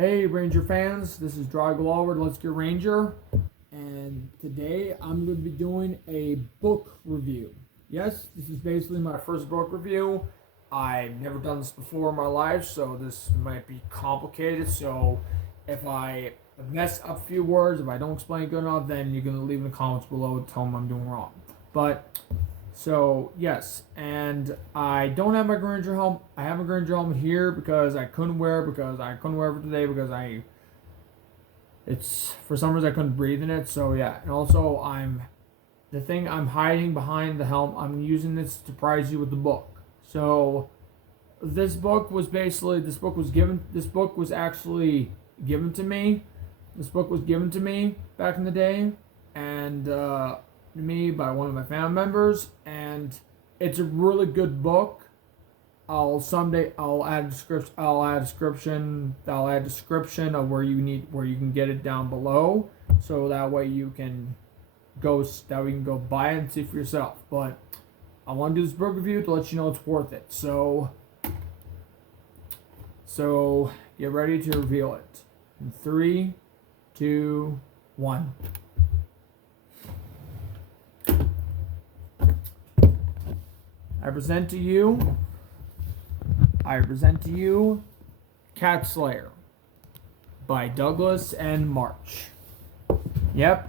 Hey Ranger fans, this is Dryglower, Let's Get Ranger, and today I'm going to be doing a book review. Yes, this is basically my first book review. I've never done this before in my life, so this might be complicated, so if I mess up a few words, if I don't explain it good enough, then you're going to leave in the comments below and tell me I'm doing wrong. Yes, and I don't have my Granger helmet. I have a Granger helmet here because I couldn't wear it today because it's for some reason I couldn't breathe in it. So yeah, and also I'm hiding behind the helmet. I'm using this to surprise you with the book. So this book was actually given to me. This book was given to me back in the day, and me by one of my family members, and it's a really good book. I'll add a description of where you can get it down below, so that way you can go buy it and see for yourself. But I want to do this book review to let you know it's worth it. So get ready to reveal it. In 3, 2, 1. I present to you Cat Slayer by Douglas N. March. Yep.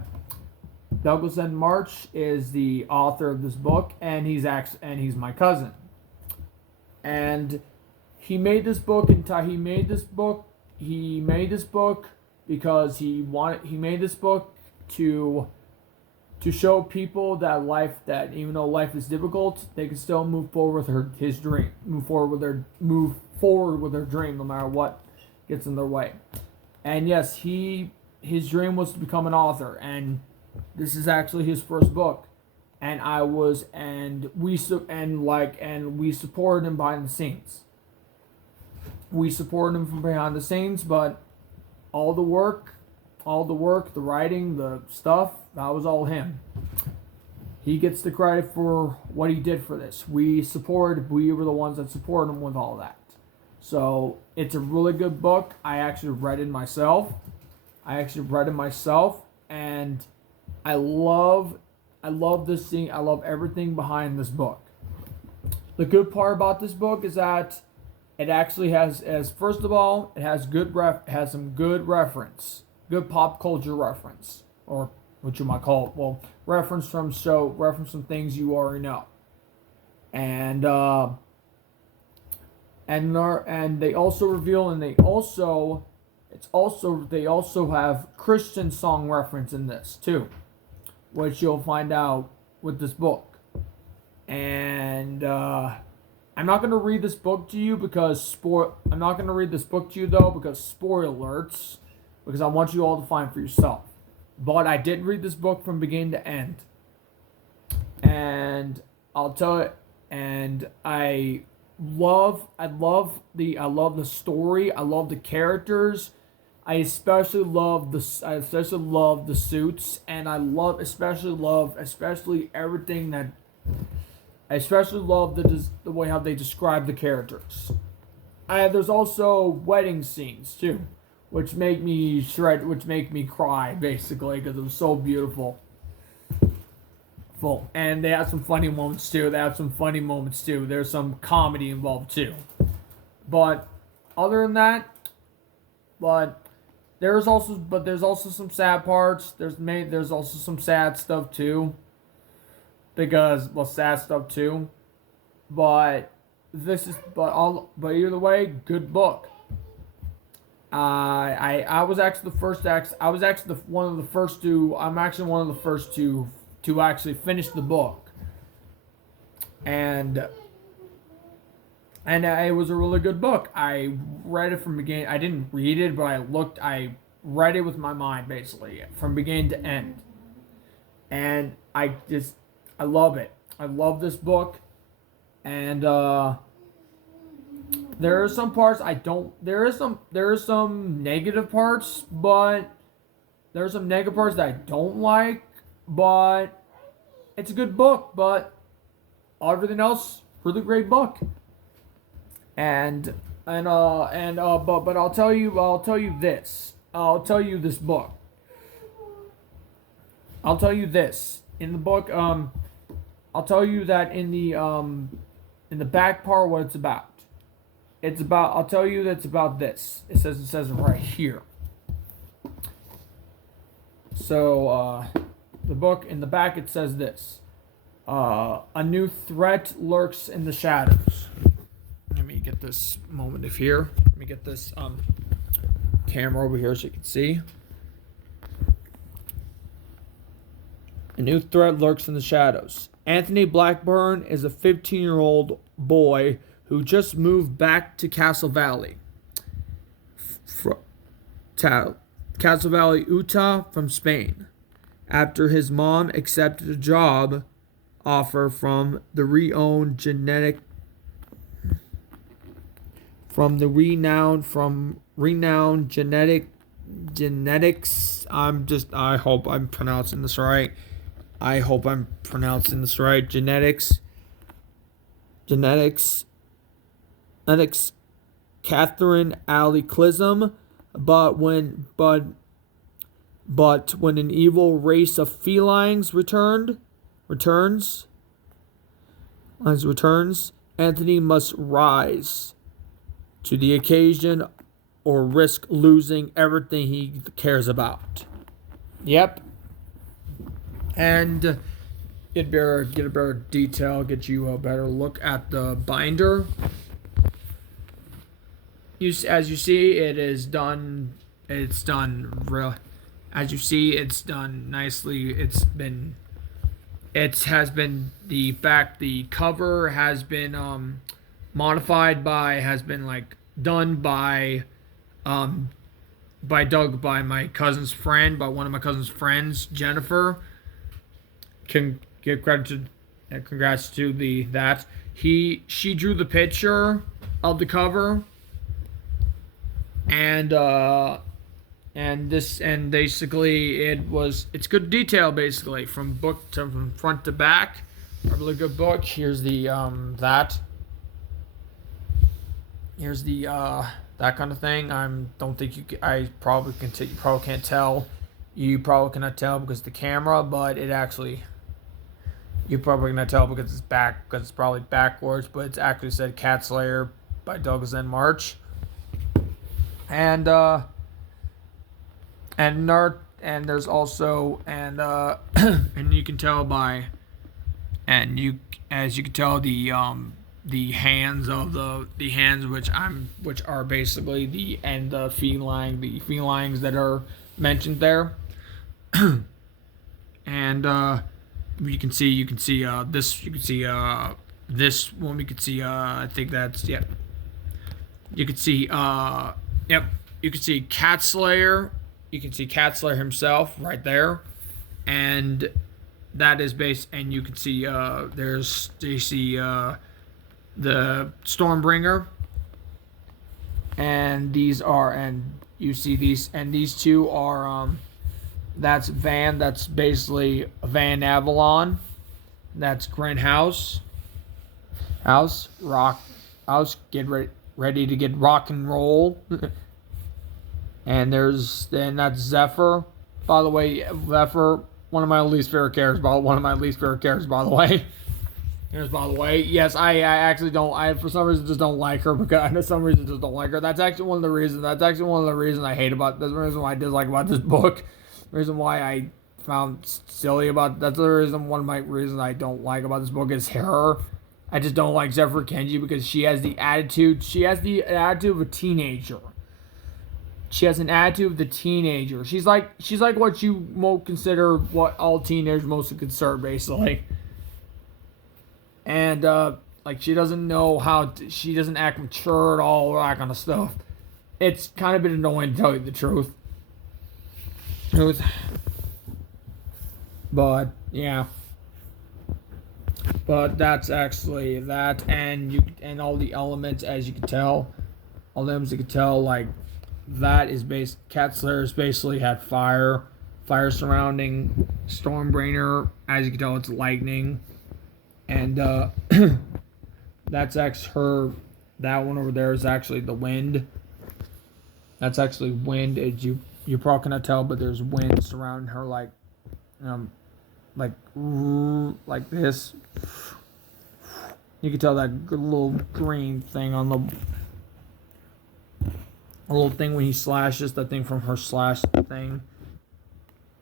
Douglas N. March is the author of this book, and he's my cousin. And he made this book because he made this book to show people that even though life is difficult, they can still move forward with his dream, move forward with their dream, no matter what gets in their way. And yes, his dream was to become an author, and this is actually his first book. And we supported him behind the scenes. We supported him from behind the scenes, but all the work, the writing, the stuff, that was all him. He gets the credit for what he did for this. We were the ones that supported him with all that. So it's a really good book. I actually read it myself, and I love this thing. I love everything behind this book. The good part about this book is that it actually has some good reference. Good pop culture reference, or what you might call it. Well, reference from things you already know, and they also have Christian song reference in this too, which you'll find out with this book. And I'm not gonna read this book to you because spoiler alerts, because I want you all to find for yourself. But I did read this book from beginning to end, and I'll tell it. And I love the story. I love the characters. I especially love the suits, and I especially everything that. I especially love the way how they describe the characters. There's also wedding scenes too, which make me cry, basically, because it was so beautiful. And they have some funny moments too. There's some comedy involved too. But other than that, there's also some sad parts. There's also some sad stuff too. Sad stuff too. But either way, good book. I was actually one of the first to actually finish the book, and it was a really good book. I read it from beginning. I didn't read it, but I read it with my mind, basically, from beginning to end, and I love it. I love this book, and there are some parts I don't. There are some negative parts, but there are some negative parts that I don't like. But it's a good book. But everything else, really great book. And But I'll tell you this. I'll tell you this book. I'll tell you this in the book. I'll tell you that in the back part what it's about. It's about. I'll tell you that it's about this. It says it right here. So the book in the back it says this. A new threat lurks in the shadows. Let me get this moment of here. Let me get this camera over here so you can see. A new threat lurks in the shadows. Anthony Blackburn is a 15-year-old boy who just moved back to Castle Valley. Castle Valley, Utah, from Spain, after his mom accepted a job offer from the renowned genetics. I hope I'm pronouncing this right. Genetics. Catherine Ali Clism, but when an evil race of felines returns, Anthony must rise to the occasion or risk losing everything he cares about. Yep. And get a better detail, get you a better look at the binder. As you see, it is done. It's done real. As you see, it's done nicely. The cover has been modified done by my cousin's friend, by one of my cousin's friends, Jennifer. Can give credit to and congrats to that. She drew the picture of the cover. And basically it's good detail basically from front to back. A really good book. Here's the here's the that kind of thing. Don't think you probably can't tell. You probably cannot tell because the camera, but it actually you probably cannot tell because it's probably backwards, but it's actually said Cat Slayer by Douglas N. March. And there's also and you can tell by as you can tell the hands which are basically the felines that are mentioned there. And you can see this one. We could see I think that's yeah. You could see yep. You can see Cat Slayer. You can see Cat Slayer himself right there, and that is based. And you can see you see the Stormbringer, and these two are that's Van. That's basically Van Avalon. That's Grant House. Get ready to get rock and roll. And that's Zephyr. By the way, Zephyr, one of my least favorite characters. By the way. Here's by the way. Yes, I actually don't. I for some reason just don't like her That's actually one of the reasons. I hate about. That's the reason why I dislike about this book. The reason why I found silly about. That's the reason. One of my reasons I don't like about this book is her. I just don't like Zephyr Kenji because she has the attitude. She has the attitude of a teenager. She has an attitude of the teenager. She's like what you won't consider what all teenagers mostly consider, basically. And she doesn't know she doesn't act mature at all, or that kind of stuff. It's kind of been annoying to tell you the truth. But yeah. But that's actually that, and all the elements, as you can tell, like that is based. Cat Slayer is basically had fire surrounding Stormbringer. As you can tell, it's lightning, and that's actually her. That one over there is actually the wind. That's actually wind. You probably cannot tell, but there's wind surrounding her um like this. You can tell that little green thing on the a little thing when he slashes the thing from her slash thing,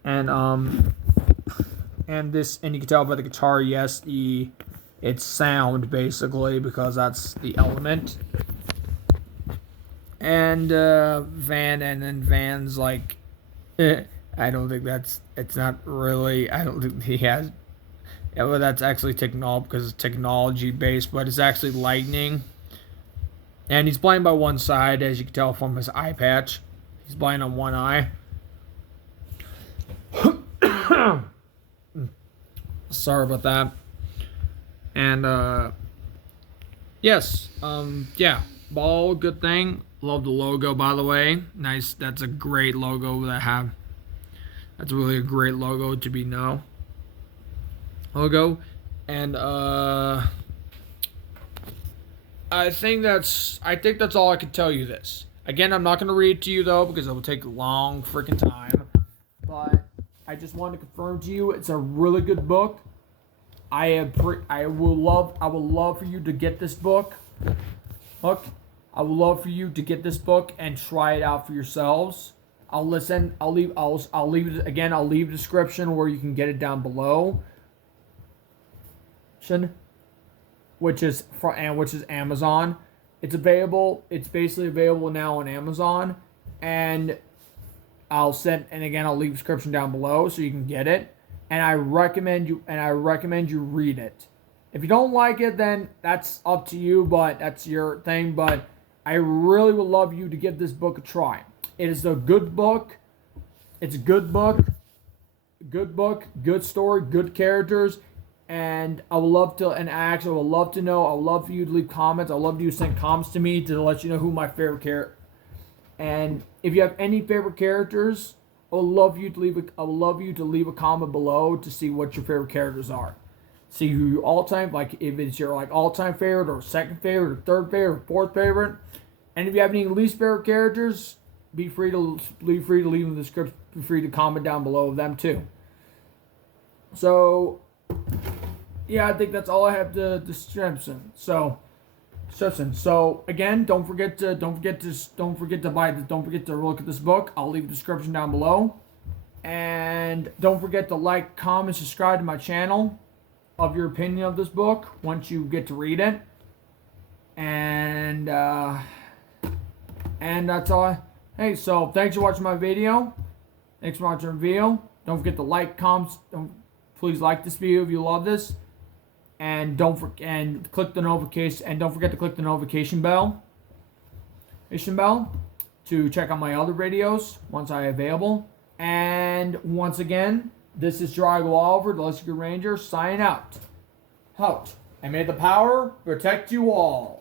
and and you can tell by the guitar, yes, it's sound basically because that's the element. And Van's like, I don't think it's not really. I don't think he has. Yeah, well, that's actually technology because it's technology based, but it's actually lightning. And he's blind by one side, as you can tell from his eye patch. He's blind on one eye. Sorry about that. And yes, yeah, ball, good thing. Love the logo, by the way. Nice. That's a great logo that I have. That's really a great logo to be logo. And I think that's all I can tell you this. Again, I'm not going to read it to you though because it will take a long freaking time. But I just wanted to confirm to you it's a really good book. I would love for you to get this book. Look, I would love for you to get this book and try it out for yourselves. I'll leave it again. I'll leave a description where you can get it down below. Which is Amazon. It's available. It's basically available now on Amazon, and I'll leave a description down below so you can get it. And I recommend you read it. If you don't like it, then that's up to you, but that's your thing. But I really would love you to give this book a try. It is a good book. It's a good book. Good story, good characters. And I would love to know. I would love for you to leave comments. I would love for you to send comments to me to let you know who my favorite character. And if you have any favorite characters, I would love you to leave a comment below to see what your favorite characters are. See who your all-time, like if it's your all-time favorite or second favorite or third favorite or fourth favorite. And if you have any least favorite characters, be free to leave in the description. Be free to comment down below them too. So yeah, I think that's all I have to Simpson. So again, don't forget to look at this book. I'll leave a description down below. And don't forget to like, comment, subscribe to my channel of your opinion of this book once you get to read it. And that's all. Hey, so thanks for watching my video. Thanks for watching the video. Don't forget to like, comment. Please like this video if you love this. And click the notification. And don't forget to click the notification bell to check out my other videos once I available. And once again, this is Drago Oliver, the Leslie Ranger, signing out. And may the power protect you all.